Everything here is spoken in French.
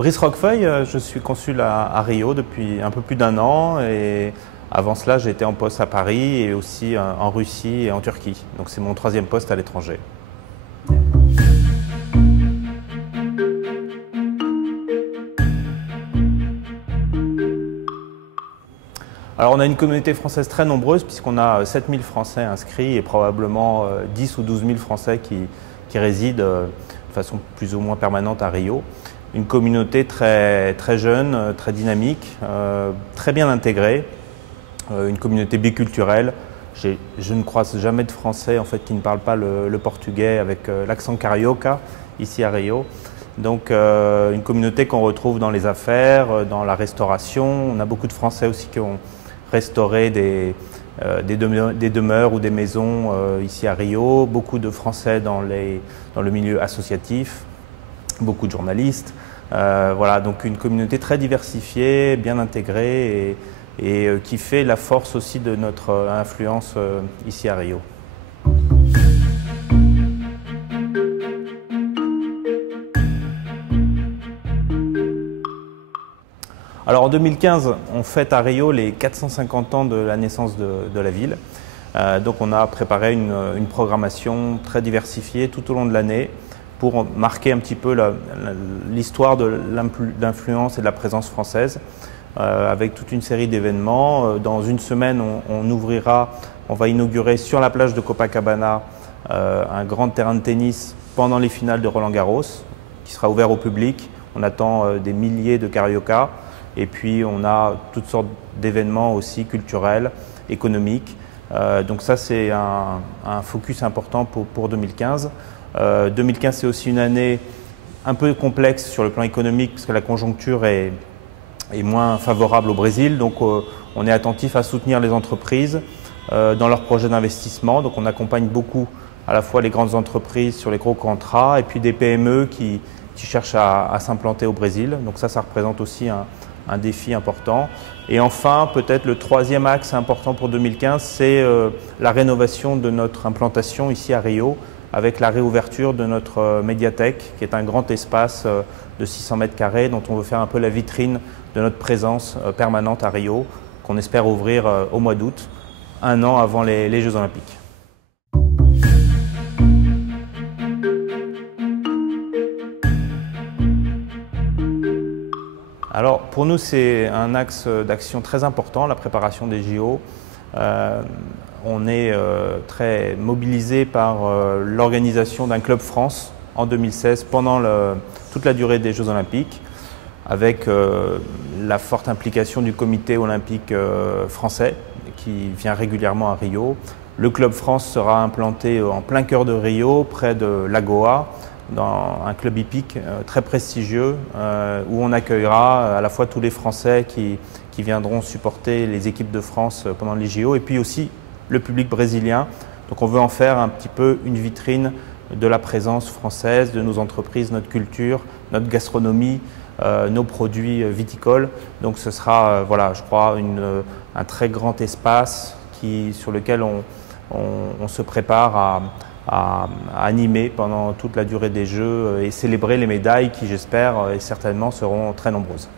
Brice Roquefeuille, je suis consul à Rio depuis un peu plus d'un an et avant cela j'étais en poste à Paris et aussi en Russie et en Turquie. Donc c'est mon troisième poste à l'étranger. Alors on a une communauté française très nombreuse puisqu'on a 7000 Français inscrits et probablement 10 ou 12 000 Français qui résident de façon plus ou moins permanente à Rio. Une communauté très jeune, très dynamique, très bien intégrée, une communauté biculturelle. Je ne croise jamais de Français en fait, qui ne parlent pas le portugais avec l'accent carioca ici à Rio. Donc une communauté qu'on retrouve dans les affaires, dans la restauration. On a beaucoup de Français aussi qui ont restauré des demeures ou des maisons ici à Rio. Beaucoup de Français dans le milieu associatif, beaucoup de journalistes. Voilà, donc une communauté très diversifiée, bien intégrée et qui fait la force aussi de notre influence ici à Rio. Alors en 2015, on fête à Rio les 450 ans de la naissance de la ville. Donc on a préparé une programmation très diversifiée tout au long de l'année pour marquer un petit peu l'histoire de l'influence et de la présence française avec toute une série d'événements. Dans une semaine, on va inaugurer sur la plage de Copacabana un grand terrain de tennis pendant les finales de Roland-Garros qui sera ouvert au public. On attend des milliers de cariocas. Et puis on a toutes sortes d'événements aussi culturels, économiques. Donc ça c'est un focus important pour 2015. 2015 c'est aussi une année un peu complexe sur le plan économique parce que la conjoncture est moins favorable au Brésil. Donc on est attentif à soutenir les entreprises dans leurs projets d'investissement. Donc on accompagne beaucoup à la fois les grandes entreprises sur les gros contrats et puis des PME qui cherchent à s'implanter au Brésil. Donc ça représente aussi un défi important. Et enfin, peut-être le troisième axe important pour 2015, c'est la rénovation de notre implantation ici à Rio, avec la réouverture de notre médiathèque, qui est un grand espace de 600 mètres carrés, dont on veut faire un peu la vitrine de notre présence permanente à Rio, qu'on espère ouvrir au mois d'août, un an avant les Jeux Olympiques. Alors pour nous c'est un axe d'action très important, la préparation des JO. On est très mobilisé par l'organisation d'un Club France en 2016 pendant toute la durée des Jeux Olympiques avec la forte implication du comité olympique français qui vient régulièrement à Rio. Le Club France sera implanté en plein cœur de Rio, près de Lagoa, dans un club hippique très prestigieux où on accueillera à la fois tous les Français qui viendront supporter les équipes de France pendant les JO et puis aussi le public brésilien. Donc on veut en faire un petit peu une vitrine de la présence française, de nos entreprises, notre culture, notre gastronomie, nos produits viticoles. Donc ce sera, voilà, je crois, un très grand espace sur lequel on se prépare à animer pendant toute la durée des Jeux et célébrer les médailles qui, j'espère, et certainement seront très nombreuses.